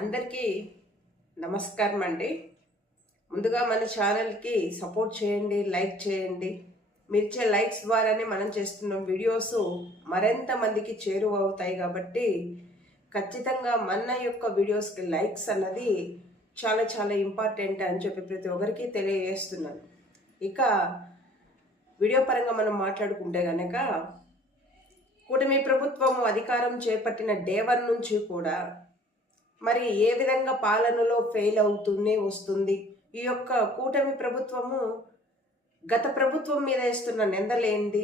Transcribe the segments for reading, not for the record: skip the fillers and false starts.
అందరికీ నమస్కారం అండి. ముందుగా మన ఛానల్కి సపోర్ట్ చేయండి, లైక్ చేయండి. మీరు ఇచ్చే లైక్స్ ద్వారానే మనం చేస్తున్న వీడియోస్ మరింత మందికి చేరువవుతాయి కాబట్టి ఖచ్చితంగా మన యొక్క వీడియోస్కి లైక్స్ అన్నది చాలా చాలా ఇంపార్టెంట్ అని చెప్పి ప్రతి ఒక్కరికి తెలియజేస్తున్నాను. ఇక వీడియో పరంగా మనం మాట్లాడుకుంటే కనుక కూటమి ప్రభుత్వము అధికారం చేపట్టిన డే 1 నుంచి కూడా మరి ఏ విధంగా పాలనలో ఫెయిల్ అవుతూనే వస్తుంది. ఈ యొక్క కూటమి ప్రభుత్వము గత ప్రభుత్వం మీద వేస్తున్న నిందలేంది,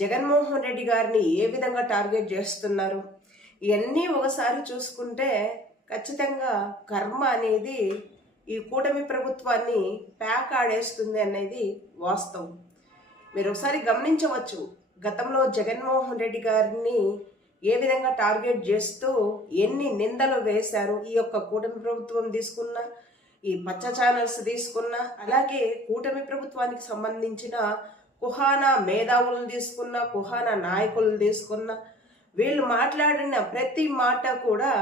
జగన్మోహన్ రెడ్డి గారిని ఏ విధంగా టార్గెట్ చేస్తున్నారు, ఇవన్నీ ఒకసారి చూసుకుంటే ఖచ్చితంగా కర్మ అనేది ఈ కూటమి ప్రభుత్వాన్ని ప్యాక్ ఆడేస్తుంది అనేది వాస్తవం. మీరు ఒకసారి గమనించవచ్చు, గతంలో జగన్మోహన్ రెడ్డి గారిని ఏ విధంగా టార్గెట్ చేస్తూ ఎన్ని నిందలు వేశారు. ఈ యొక్క కూటమి ప్రభుత్వం తీసుకున్న, ఈ పచ్చ ఛానల్స్ తీసుకున్న, అలాగే కూటమి ప్రభుత్వానికి సంబంధించిన కుహానా మేధావులను తీసుకున్న, కుహానా నాయకులను తీసుకున్న, వీళ్ళు మాట్లాడిన ప్రతి మాట కూడా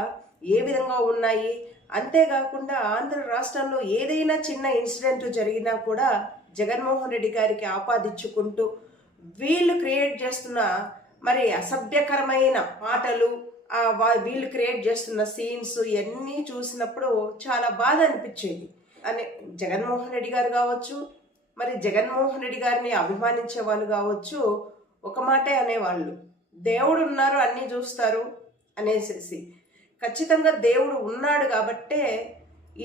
ఏ విధంగా ఉన్నాయి. అంతేకాకుండా ఆంధ్ర రాష్ట్రంలో ఏదైనా చిన్న ఇన్సిడెంట్ జరిగినా కూడా జగన్మోహన్ రెడ్డి గారికి ఆపాదించుకుంటూ వీళ్ళు క్రియేట్ చేస్తున్న మరి అసభ్యకరమైన మాటలు, వీళ్ళు క్రియేట్ చేస్తున్న సీన్స్ ఇవన్నీ చూసినప్పుడు చాలా బాధ అనిపించేది. అని జగన్మోహన్ రెడ్డి గారు కావచ్చు, మరి జగన్మోహన్ రెడ్డి గారిని అభిమానించే వాళ్ళు కావచ్చు, ఒక మాటే అనేవాళ్ళు, దేవుడు ఉన్నారు అన్నీ చూస్తారు అనేసి. ఖచ్చితంగా దేవుడు ఉన్నాడు కాబట్టే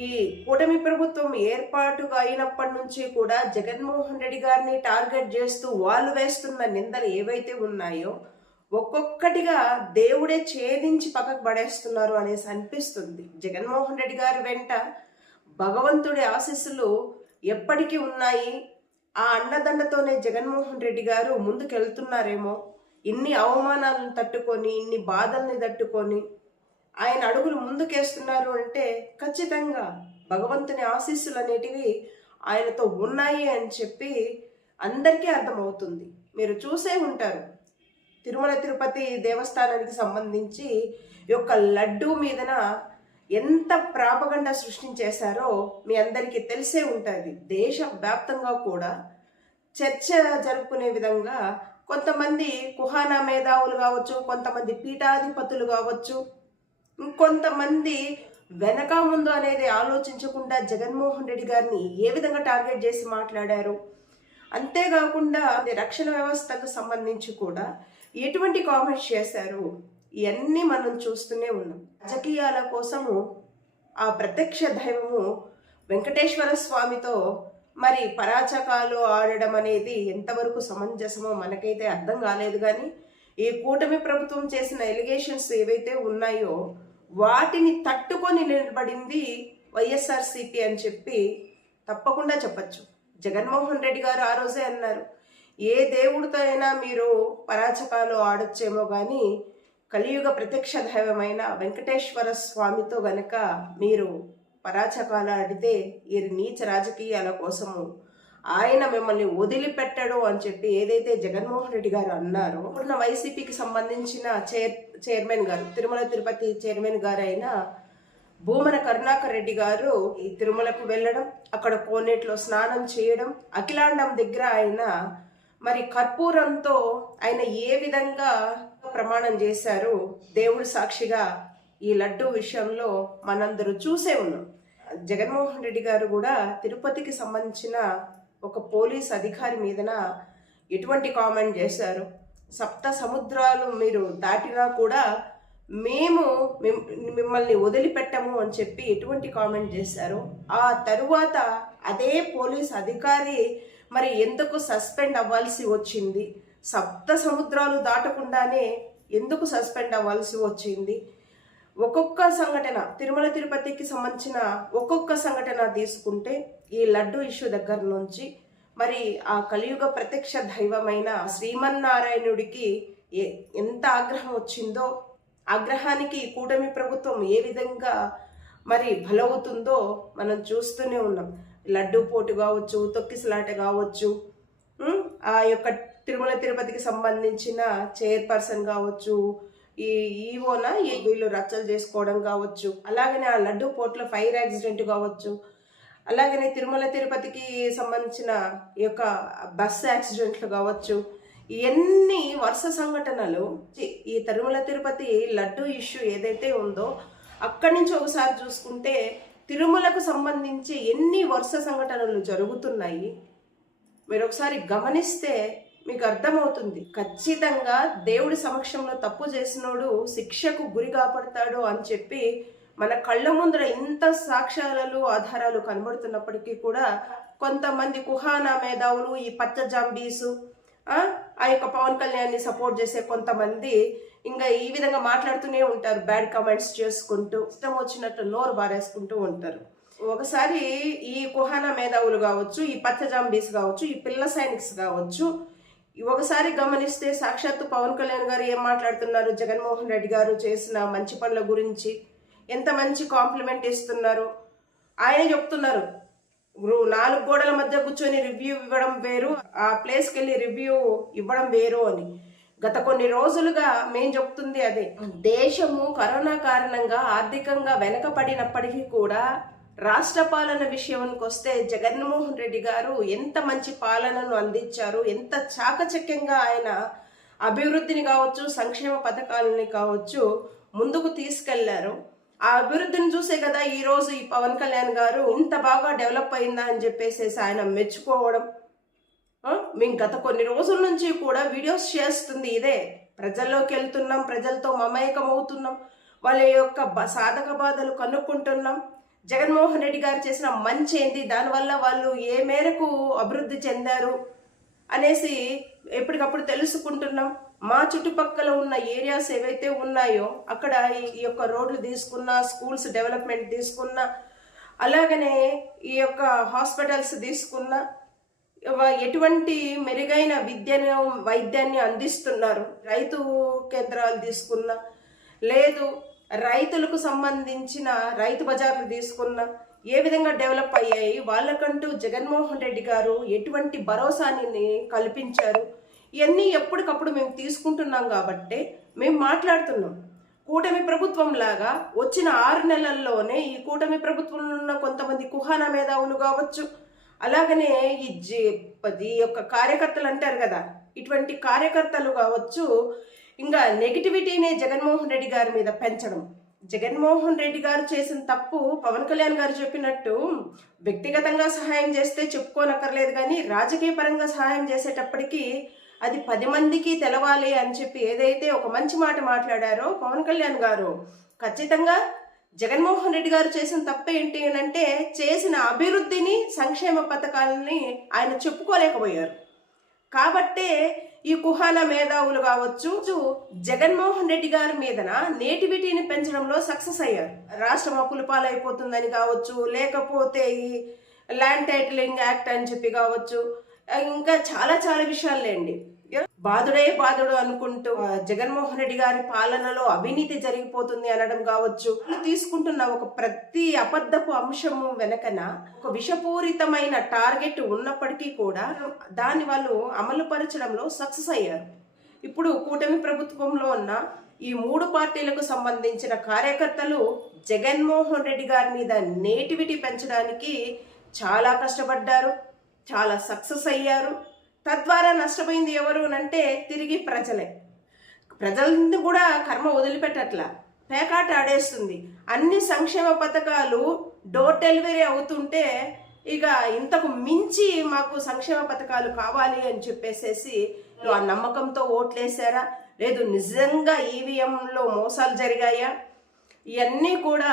ఈ కూటమి ప్రభుత్వం ఏర్పాటుగా అయినప్పటి నుంచి కూడా జగన్మోహన్ రెడ్డి గారిని టార్గెట్ చేస్తూ వాళ్ళు వేస్తున్న నిందలు ఏవైతే ఉన్నాయో ఒక్కొక్కటిగా దేవుడే ఛేదించి పక్కకు పడేస్తున్నారు అనేసి అనిపిస్తుంది. జగన్మోహన్ రెడ్డి గారి వెంట భగవంతుడి ఆశీస్సులు ఎప్పటికీ ఉన్నాయి. ఆ అండదండతోనే జగన్మోహన్ రెడ్డి గారు ముందుకెళ్తున్నారేమో. ఇన్ని అవమానాలను తట్టుకొని, ఇన్ని బాధల్ని తట్టుకొని ఆయన అడుగులు ముందుకేస్తున్నారు అంటే ఖచ్చితంగా భగవంతుని ఆశీస్సులు అనేటివి ఆయనతో ఉన్నాయి అని చెప్పి అందరికీ అర్థమవుతుంది. మీరు చూసే ఉంటారు, తిరుమల తిరుపతి దేవస్థానానికి సంబంధించి యొక్క లడ్డూ మీదన ఎంత ప్రాపగండ సృష్టించేశారో మీ అందరికీ తెలిసే ఉంటుంది. దేశవ్యాప్తంగా కూడా చర్చ జరుపుకునే విధంగా కొంతమంది కుహానా మేధావులు కావచ్చు, కొంతమంది పీఠాధిపతులు కావచ్చు, ఇంకొంతమంది వెనక ముందు అనేది ఆలోచించకుండా జగన్మోహన్ రెడ్డి గారిని ఏ విధంగా టార్గెట్ చేసి మాట్లాడారు. అంతేకాకుండా రక్షణ వ్యవస్థకు సంబంధించి కూడా ఎటువంటి కామెంట్స్ చేశారు, ఇవన్నీ మనం చూస్తూనే ఉన్నాం. రాజకీయాల కోసము ఆ ప్రత్యక్ష దైవము వెంకటేశ్వర స్వామితో మరి పరాచకాలు ఆడడం అనేది ఎంతవరకు సమంజసమో మనకైతే అర్థం కాలేదు. కానీ ఈ కూటమి ప్రభుత్వం చేసిన ఎలిగేషన్స్ ఏవైతే ఉన్నాయో వాటిని తట్టుకొని నిలబడింది వైఎస్ఆర్సీపీ అని చెప్పి తప్పకుండా చెప్పచ్చు. జగన్మోహన్ రెడ్డి గారు ఆ రోజే అన్నారు, ఏ దేవుడితో అయినా మీరు పరాచకాలు ఆడొచ్చేమో కానీ కలియుగ ప్రత్యక్ష దైవమైన వెంకటేశ్వర స్వామితో గనక మీరు పరాచకాలు ఆడితే ఈ నీచ రాజకీయాల కోసము ఆయన మిమ్మల్ని వదిలిపెట్టడు అని చెప్పి ఏదైతే జగన్మోహన్ రెడ్డి గారు అన్నారో, ఇప్పుడున్న వైసీపీకి సంబంధించిన చైర్మన్ గారు, తిరుమల తిరుపతి చైర్మన్ గారు అయిన భూమన కరుణాకర్ రెడ్డి గారు ఈ తిరుమలకు వెళ్ళడం, అక్కడ కోనేటిలో స్నానం చేయడం, అఖిలాండం దగ్గర ఆయన మరి కర్పూరంతో ఆయన ఏ విధంగా ప్రమాణం చేశారు దేవుడి సాక్షిగా ఈ లడ్డూ విషయంలో మనందరూ చూసే ఉన్నాం. జగన్మోహన్ రెడ్డి గారు కూడా తిరుపతికి సంబంధించిన ఒక పోలీస్ అధికారి మీదన ఎటువంటి కామెంట్ చేశారు, సప్త సముద్రాలు మీరు దాటినా కూడా మేము మిమ్మల్ని వదిలిపెట్టము అని చెప్పి ఎటువంటి కామెంట్ చేశారు. ఆ తరువాత అదే పోలీస్ అధికారి మరి ఎందుకు సస్పెండ్ అవ్వాల్సి వచ్చింది, సప్త సముద్రాలు దాటకుండానే ఎందుకు సస్పెండ్ అవ్వాల్సి వచ్చింది. ఒక్కొక్క సంఘటన, తిరుమల తిరుపతికి సంబంధించిన ఒక్కొక్క సంఘటన తీసుకుంటే ఈ లడ్డు ఇష్యూ దగ్గర నుంచి మరి ఆ కలియుగ ప్రత్యక్ష దైవమైన శ్రీమన్నారాయణుడికి ఎంత ఆగ్రహం వచ్చిందో, ఆగ్రహానికి కూటమి ప్రభుత్వం ఏ విధంగా మరి బలవుతుందో మనం చూస్తూనే ఉన్నాం. లడ్డూ పోటు కావచ్చు, తొక్కిసలాట కావచ్చు, ఆ యొక్క తిరుమల తిరుపతికి సంబంధించిన చైర్పర్సన్ కావచ్చు, ఈ ఈవోన వీళ్ళు రచ్చలు చేసుకోవడం కావచ్చు, అలాగనే ఆ లడ్డు పోర్ట్లో ఫైర్ యాక్సిడెంట్ కావచ్చు, అలాగనే తిరుమల తిరుపతికి సంబంధించిన ఈ యొక్క బస్ యాక్సిడెంట్లు కావచ్చు, ఇవన్నీ వరుస సంఘటనలు. ఈ తిరుమల తిరుపతి లడ్డు ఇష్యూ ఏదైతే ఉందో అక్కడి నుంచి ఒకసారి చూసుకుంటే తిరుమలకు సంబంధించి ఎన్ని వరుస సంఘటనలు జరుగుతున్నాయి మీరు ఒకసారి గమనిస్తే మీకు అర్థమవుతుంది. ఖచ్చితంగా దేవుడి సమక్షంలో తప్పు చేసినోడు శిక్షకు గురి కాపాడతాడు అని చెప్పి మన కళ్ళ ముందర ఇంత సాక్ష్యాలు ఆధారాలు కనబడుతున్నప్పటికీ కూడా కొంతమంది కుహానా మేధావులు, ఈ పచ్చ జాంబీసు, ఆ యొక్క పవన్ కళ్యాణ్ని సపోర్ట్ చేసే కొంతమంది ఇంకా ఈ విధంగా మాట్లాడుతూనే ఉంటారు, బ్యాడ్ కమెంట్స్ చేసుకుంటూ ఇష్టం వచ్చినట్టు నోరు బారేసుకుంటూ ఉంటారు. ఒకసారి ఈ కుహానా మేధావులు కావచ్చు, ఈ పచ్చ జాంబీస్ కావచ్చు, ఈ పిల్ల సైనిక్స్ కావచ్చు, ఒకసారి గమనిస్తే సాక్షాత్తు పవన్ కళ్యాణ్ గారు ఏం మాట్లాడుతున్నారు, జగన్మోహన్ రెడ్డి గారు చేసిన మంచి పనుల గురించి ఎంత మంచి కాంప్లిమెంట్ ఇస్తున్నారు. ఆయన చెప్తున్నారు 4 గోడల మధ్య కూర్చొని రివ్యూ ఇవ్వడం వేరు, ఆ ప్లేస్కి వెళ్ళి రివ్యూ ఇవ్వడం వేరు అని. గత కొన్ని రోజులుగా మేము చెప్తుంది అదే. దేశము కరోనా కారణంగా ఆర్థికంగా వెనకపడినప్పటికీ కూడా రాష్ట్ర పాలన విషయానికి వస్తే జగన్మోహన్ రెడ్డి గారు ఎంత మంచి పాలనను అందించారు, ఎంత చాకచక్యంగా ఆయన అభివృద్ధిని కావచ్చు, సంక్షేమ పథకాలని కావచ్చు ముందుకు తీసుకెళ్లారు. ఆ అభివృద్ధిని చూసే కదా ఈరోజు ఈ పవన్ కళ్యాణ్ గారు ఇంత బాగా డెవలప్ అయిందా అని చెప్పేసి ఆయన మెచ్చుకోవడం. మేము గత కొన్ని రోజుల నుంచి కూడా వీడియోస్ చేస్తుంది ఇదే. ప్రజల్లోకి వెళ్తున్నాం, ప్రజలతో మమేకం అవుతున్నాం, వాళ్ళ యొక్క సాధక బాధలు కనుక్కుంటున్నాం, జగన్మోహన్ రెడ్డి గారు చేసిన మంచి ఏంటి, దానివల్ల వాళ్ళు ఏ మేరకు అభివృద్ధి చెందారు అనేసి ఎప్పటికప్పుడు తెలుసుకుంటున్నాం. మా చుట్టుపక్కల ఉన్న ఏరియాస్ ఏవైతే ఉన్నాయో అక్కడ ఈ యొక్క రోడ్లు తీసుకున్నా, స్కూల్స్ డెవలప్మెంట్ తీసుకున్నా, అలాగనే ఈ యొక్క హాస్పిటల్స్ తీసుకున్నా ఎటువంటి మెరుగైన విద్యను వైద్యాన్ని అందిస్తున్నారు. రైతు కేంద్రాలు తీసుకున్నా, లేదు రైతులకు సంబంధించిన రైతు బజార్లు తీసుకున్నా ఏ విధంగా డెవలప్ అయ్యాయి, వాళ్ళకంటూ జగన్మోహన్ రెడ్డి గారు ఎటువంటి భరోసాని కల్పించారు, ఇవన్నీ ఎప్పటికప్పుడు మేము తీసుకుంటున్నాం కాబట్టి మేము మాట్లాడుతున్నాం. కూటమి ప్రభుత్వం లాగా వచ్చిన 6 నెలల్లోనే ఈ కూటమి ప్రభుత్వంలో ఉన్న కొంతమంది కుహానా మేధావులు కావచ్చు, అలాగనే ఈ యొక్క కార్యకర్తలు అంటారు కదా, ఇటువంటి కార్యకర్తలు కావచ్చు ఇంకా నెగిటివిటీనే జగన్మోహన్ రెడ్డి గారి మీద పెంచడం. జగన్మోహన్ రెడ్డి గారు చేసిన తప్పు పవన్ కళ్యాణ్ గారు చెప్పినట్టు వ్యక్తిగతంగా సహాయం చేస్తే చెప్పుకోనక్కర్లేదు, కానీ రాజకీయ పరంగా సహాయం చేసేటప్పటికీ అది 10 మందికి తెలవాలి అని చెప్పి ఏదైతే ఒక మంచి మాట మాట్లాడారో పవన్ కళ్యాణ్ గారు, ఖచ్చితంగా జగన్మోహన్ రెడ్డి గారు చేసిన తప్పు ఏంటి అని అంటే చేసిన అభివృద్ధిని, సంక్షేమ పథకాలని ఆయన చెప్పుకోలేకపోయారు. కాబట్టే ఈ కుహానా మేధావులు కావచ్చు జగన్మోహన్ రెడ్డి గారి మీదన నేటివిటీని పెంచడంలో సక్సెస్ అయ్యారు. రాష్ట్రం అప్పుల పాలైపోతుందని కావచ్చు, లేకపోతే ఈ ల్యాండ్ టైటిలింగ్ యాక్ట్ అని చెప్పి కావచ్చు, ఇంకా చాలా చాలా విషయాలేండి. బాధుడు అనుకుంటూ జగన్మోహన్ రెడ్డి గారి పాలనలో అవినీతి జరిగిపోతుంది అనడం కావచ్చు, తీసుకుంటున్న ఒక ప్రతి అబద్ధపు అంశము వెనకన ఒక విషపూరితమైన టార్గెట్ ఉన్నప్పటికీ కూడా దాన్ని వాళ్ళు అమలు పరచడంలో సక్సెస్ అయ్యారు. ఇప్పుడు కూటమి ప్రభుత్వంలో ఉన్న ఈ 3 పార్టీలకు సంబంధించిన కార్యకర్తలు జగన్మోహన్ రెడ్డి గారి మీద నేటివిటీ పెంచడానికి చాలా కష్టపడ్డారు, చాలా సక్సెస్ అయ్యారు. తద్వారా నష్టపోయింది ఎవరు అంటే తిరిగి ప్రజలే. ప్రజల్ని కూడా కర్మ వదిలిపెట్టట్లా, పేకాట ఆడేస్తుంది. అన్ని సంక్షేమ పథకాలు డోర్ డెలివరీ అవుతుంటే ఇక ఇంతకు మించి మాకు సంక్షేమ పథకాలు కావాలి అని చెప్పేసేసి ఆ నమ్మకంతో ఓట్లేసారా, లేదు నిజంగా ఈవీఎంలో మోసాలు జరిగాయా, ఇవన్నీ కూడా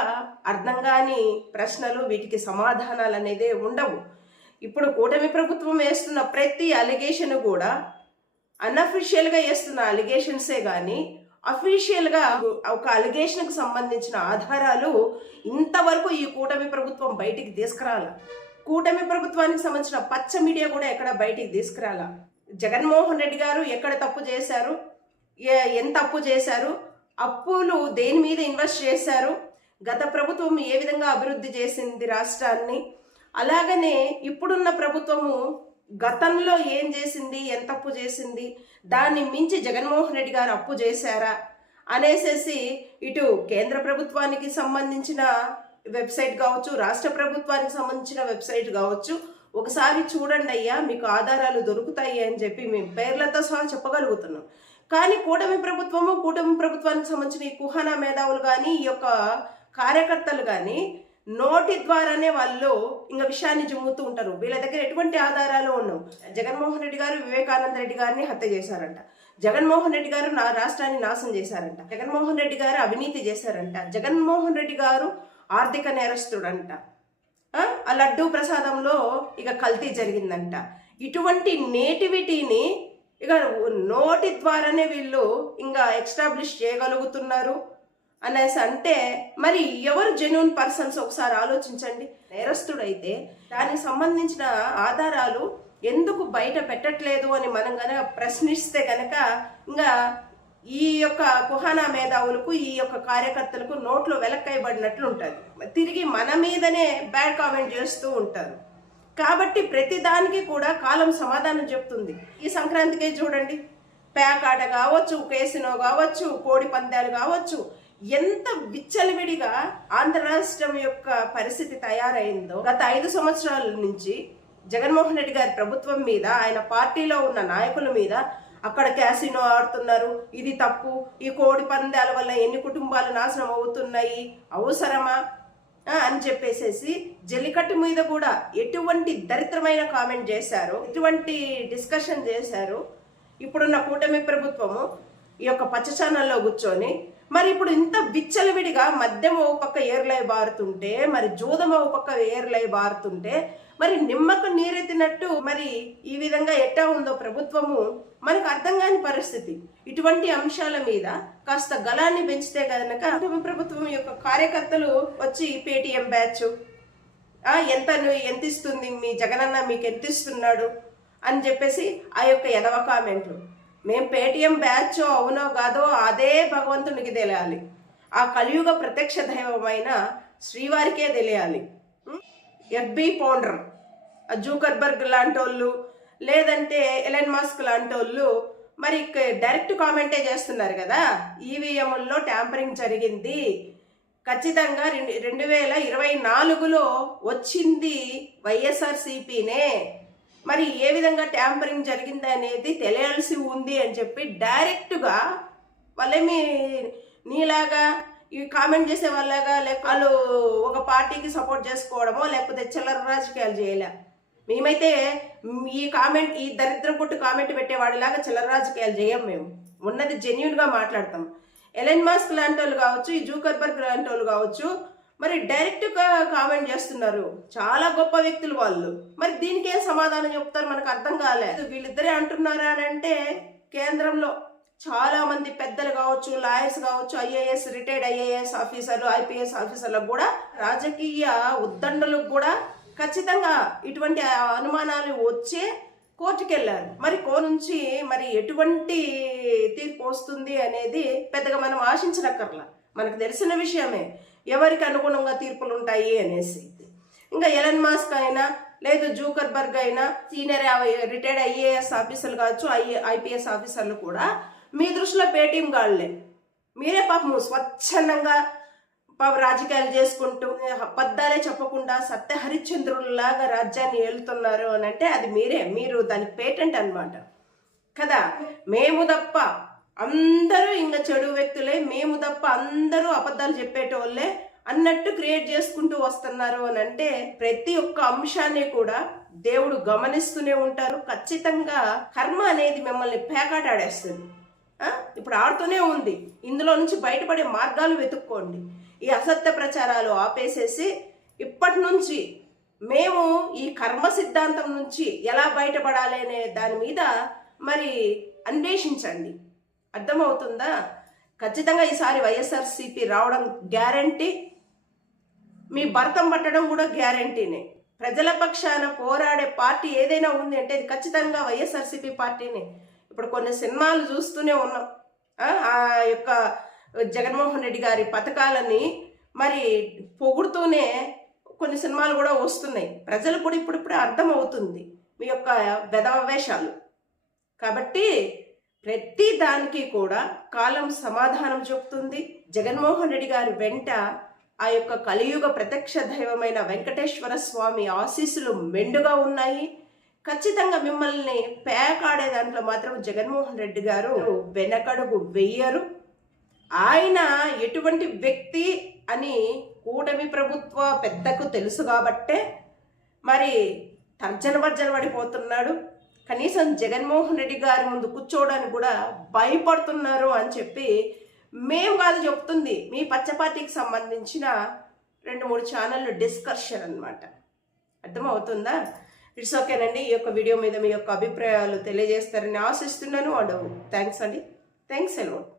అర్థం కాని ప్రశ్నలు. వీటికి సమాధానాలు అనేదే ఉండవు. ఇప్పుడు కూటమి ప్రభుత్వం వేస్తున్న ప్రతి అలిగేషన్ కూడా అన్అఫీషియల్గా వేస్తున్న అలిగేషన్సే కానీ అఫీషియల్గా ఒక అలిగేషన్కి సంబంధించిన ఆధారాలు ఇంతవరకు ఈ కూటమి ప్రభుత్వం బయటికి తీసుకురాల. కూటమి ప్రభుత్వానికి సంబంధించిన పచ్చ మీడియా కూడా ఎక్కడ బయటికి తీసుకురాల. జగన్మోహన్ రెడ్డి గారు ఎక్కడ తప్పు చేశారు, ఎంత అప్పు చేశారు, అప్పులు దేని మీద ఇన్వెస్ట్ చేశారు, గత ప్రభుత్వం ఏ విధంగా అభివృద్ధి చేసింది రాష్ట్రాన్ని, అలాగనే ఇప్పుడున్న ప్రభుత్వము గతంలో ఏం చేసింది, ఎంత అప్పు చేసింది, దాన్ని మించి జగన్మోహన్ రెడ్డి గారు అప్పు చేశారా అనేసేసి ఇటు కేంద్ర ప్రభుత్వానికి సంబంధించిన వెబ్సైట్ కావచ్చు, రాష్ట్ర ప్రభుత్వానికి సంబంధించిన వెబ్సైట్ కావచ్చు, ఒకసారి చూడండి అయ్యా, మీకు ఆధారాలు దొరుకుతాయి అని చెప్పి మేము పేర్లతో సహా చెప్పగలుగుతున్నాం. కానీ కూటమి ప్రభుత్వానికి సంబంధించిన ఈ కుహానా మేధావులు కానీ, ఈ యొక్క కార్యకర్తలు కానీ నోటి ద్వారానే వాళ్ళు ఇంకా విషయాన్ని జమ్ముతూ ఉంటారు. వీళ్ళ దగ్గర ఎటువంటి ఆధారాలు ఉండవు. జగన్మోహన్ రెడ్డి గారు వివేకానంద రెడ్డి గారిని హత్య చేశారంట, జగన్మోహన్ రెడ్డి గారు నా రాష్ట్రాన్ని నాశనం చేశారంట, జగన్మోహన్ రెడ్డి గారు అవినీతి చేశారంట, జగన్మోహన్ రెడ్డి గారు ఆర్థిక నేరస్తుడంట, ఆ లడ్డూ ప్రసాదంలో ఇక కల్తీ జరిగిందంట. ఇటువంటి నేటివిటీని ఇక నోటి ద్వారానే వీళ్ళు ఇంకా ఎస్టాబ్లిష్ చేయగలుగుతున్నారు అనేసి అంటే మరి ఎవరు జెన్యూన్ పర్సన్స్ ఒకసారి ఆలోచించండి. నేరస్తుడైతే దానికి సంబంధించిన ఆధారాలు ఎందుకు బయట పెట్టట్లేదు అని మనం కనుక ప్రశ్నిస్తే కనుక ఇంకా ఈ యొక్క కుహానా మేధావులకు, ఈ యొక్క కార్యకర్తలకు నోట్లో వెలక్కైబడినట్లు ఉంటుంది. తిరిగి మన మీదనే బ్యాడ్ కామెంట్ చేస్తూ ఉంటారు. కాబట్టి ప్రతిదానికి కూడా కాలం సమాధానం చెప్తుంది. ఈ సంక్రాంతికే చూడండి, పేకాట కావచ్చు, కేసినో కావచ్చు, కోడి పందాలు కావచ్చు, ఎంత విచ్చలవిడిగా ఆంధ్ర రాష్ట్రం యొక్క పరిస్థితి తయారైందో. గత 5 సంవత్సరాల నుంచి జగన్మోహన్ రెడ్డి గారి ప్రభుత్వం మీద, ఆయన పార్టీలో ఉన్న నాయకుల మీద అక్కడ క్యాసినో ఆడుతున్నారు, ఇది తప్పు, ఈ కోడి పందాల వల్ల ఎన్ని కుటుంబాలు నాశనం అవుతున్నాయి, అవసరమా అని చెప్పేసేసి జల్లికట్టు మీద కూడా ఎటువంటి దరిద్రమైన కామెంట్ చేశారు, ఎటువంటి డిస్కషన్ చేశారు. ఇప్పుడున్న కూటమి ప్రభుత్వము ఈ యొక్క పచ్చ ఛానల్లో కూర్చొని మరి ఇప్పుడు ఇంత విచ్చలవిడిగా మద్యం ఓ పక్క ఏర్లై బారుతుంటే, మరి జూదం ఓ పక్క ఏర్లై బారుతుంటే, మరి నిమ్మకు నీరెత్తినట్టు మరి ఈ విధంగా ఎట్టా ఉందో ప్రభుత్వము మనకు అర్థం కాని పరిస్థితి. ఇటువంటి అంశాల మీద కాస్త గలాన్ని పెంచితే కనుక ప్రభుత్వం యొక్క కార్యకర్తలు వచ్చి పేటీఎం బ్యాచ్ ఎంత ఇస్తుంది మీ జగనన్న, మీకు ఎంత ఇస్తున్నాడు అని చెప్పేసి ఆ యొక్క ఎదవ కామెంట్లు. మేము పేటీఎం బ్యాచ్ అవునో కాదో అదే భగవంతునికి తెలియాలి, ఆ కలియుగ ప్రత్యక్ష దైవమైన శ్రీవారికే తెలియాలి. ఎఫ్బి పౌండర్ జూకర్బర్గ్ లాంటి వాళ్ళు, లేదంటే ఎలన్ మస్క్ లాంటి వాళ్ళు మరి డైరెక్ట్ కామెంటే చేస్తున్నారు కదా, ఈవీఎంల్లో ట్యాంపరింగ్ జరిగింది, ఖచ్చితంగా 2024లో వచ్చింది వైఎస్ఆర్సీపీనే, మరి ఏ విధంగా ట్యాంపరింగ్ జరిగింది అనేది తెలియాల్సి ఉంది అని చెప్పి డైరెక్ట్గా వాళ్ళేమి నీలాగా ఈ కామెంట్ చేసే వాళ్ళగా, లేక వాళ్ళు ఒక పార్టీకి సపోర్ట్ చేసుకోవడమో లేకపోతే చిల్లర రాజకీయాలు చేయలే. మేమైతే ఈ దరిద్రం కొట్టు కామెంట్ పెట్టేవాడిలాగా చిల్లర రాజకీయాలు చేయం. మేము ఉన్నది జెన్యూన్గా మాట్లాడతాం. ఎలన్ మస్క్ లాంటి వాళ్ళు కావచ్చు, ఈ జూకర్బర్గ్ లాంటి వాళ్ళు కావచ్చు, మరి డైరెక్ట్గా కామెంట్ చేస్తున్నారు. చాలా గొప్ప వ్యక్తులు వాళ్ళు. మరి దీనికి ఏం సమాధానం చెప్తారు మనకు అర్థం కాలేదు. వీళ్ళిద్దరే అంటున్నారా అని అంటే కేంద్రంలో చాలా మంది పెద్దలు కావచ్చు, లాయర్స్ కావచ్చు, రిటైర్డ్ ఐఏఎస్ ఆఫీసర్లు, ఐపీఎస్ ఆఫీసర్లకు కూడా, రాజకీయ ఉద్దండులకు కూడా ఖచ్చితంగా ఇటువంటి అనుమానాలు వచ్చే కోర్టుకు వెళ్ళారు. మరి నుంచి మరి ఎటువంటి తీర్పు వస్తుంది అనేది పెద్దగా మనం ఆశించనక్కర్లా, మనకు తెలిసిన విషయమే ఎవరికి అనుగుణంగా తీర్పులు ఉంటాయి అనేసి. ఇంకా ఎలన్ మస్క్ అయినా లేదు జూకర్బర్గ్ అయినా సీనియర్ రిటైర్డ్ ఐఏఎస్ ఆఫీసర్లు కావచ్చు, ఐపీఎస్ ఆఫీసర్లు కూడా మీ దృష్టిలో పేటీఎం గాళ్లే. మీరే పాపం స్వచ్ఛందంగా రాజకీయాలు చేసుకుంటూ అబద్ధాలే చెప్పకుండా సత్య హరిశ్చంద్రుల్లాగా రాజ్యాన్ని ఏలుతున్నారు అని అంటే అది మీరు దానికి పేటెంట్ అన్నమాట కదా. మేము తప్ప అందరూ ఇంకా చెడు వ్యక్తులే, మేము తప్ప అందరూ అబద్ధాలు చెప్పేటోళ్ళే అన్నట్టు క్రియేట్ చేసుకుంటూ వస్తున్నారు అని అంటే ప్రతి ఒక్క అంశాన్ని కూడా దేవుడు గమనిస్తూనే ఉంటారు. ఖచ్చితంగా కర్మ అనేది మిమ్మల్ని పేకాటాడేస్తుంది. ఇప్పుడు ఆడుతూనే ఉంది. ఇందులో నుంచి బయటపడే మార్గాలు వెతుక్కోండి. ఈ అసత్య ప్రచారాలు ఆపేసేసి ఇప్పటి నుంచి మేము ఈ కర్మ సిద్ధాంతం నుంచి ఎలా బయటపడాలి అనే దాని మీద మరి అన్వేషించండి. అర్థమవుతుందా? ఖచ్చితంగా ఈసారి వైఎస్ఆర్సీపీ రావడం గ్యారంటీ, మీ భర్తం పట్టడం కూడా గ్యారంటీనే. ప్రజల పక్షాన పోరాడే పార్టీ ఏదైనా ఉంది అంటే ఇది ఖచ్చితంగా వైఎస్ఆర్సీపీ పార్టీనే. ఇప్పుడు కొన్ని సినిమాలు చూస్తూనే ఉన్నాం. ఆ యొక్క జగన్మోహన్ రెడ్డి గారి పథకాలని మరి పొగుడుతూనే కొన్ని సినిమాలు కూడా వస్తున్నాయి. ప్రజలు కూడా ఇప్పుడిప్పుడే అర్థమవుతుంది మీ యొక్క వెధవేషాలు. కాబట్టి ప్రతి దానికి కూడా కాలం సమాధానం చెప్తుంది. జగన్మోహన్ రెడ్డి గారి వెంట ఆ యొక్క కలియుగ ప్రత్యక్ష దైవమైన వెంకటేశ్వర స్వామి ఆశీస్సులు మెండుగా ఉన్నాయి. ఖచ్చితంగా మిమ్మల్ని పేకాడే దాంట్లో మాత్రం జగన్మోహన్ రెడ్డి గారు వెనకడుగు వెయ్యరు. ఆయన ఎటువంటి వ్యక్తి అని కూటమి ప్రభుత్వ పెద్దకు తెలుసు కాబట్టే మరి తర్జన పడిపోతున్నాడు. కనీసం జగన్మోహన్ రెడ్డి గారి ముందు కూర్చోవడానికి కూడా భయపడుతున్నారు అని చెప్పి మేము కాదు చెప్తుంది, మీ పచ్చపార్టీకి సంబంధించిన 2-3 ఛానళ్ళు డిస్కషన్ అన్నమాట. అర్థమవుతుందా? ఇట్స్ ఓకేనండి. ఈ యొక్క వీడియో మీద మీ యొక్క అభిప్రాయాలు తెలియజేస్తారని ఆశిస్తున్నాను. అండ్ థ్యాంక్స్ అండి. Thanks allot.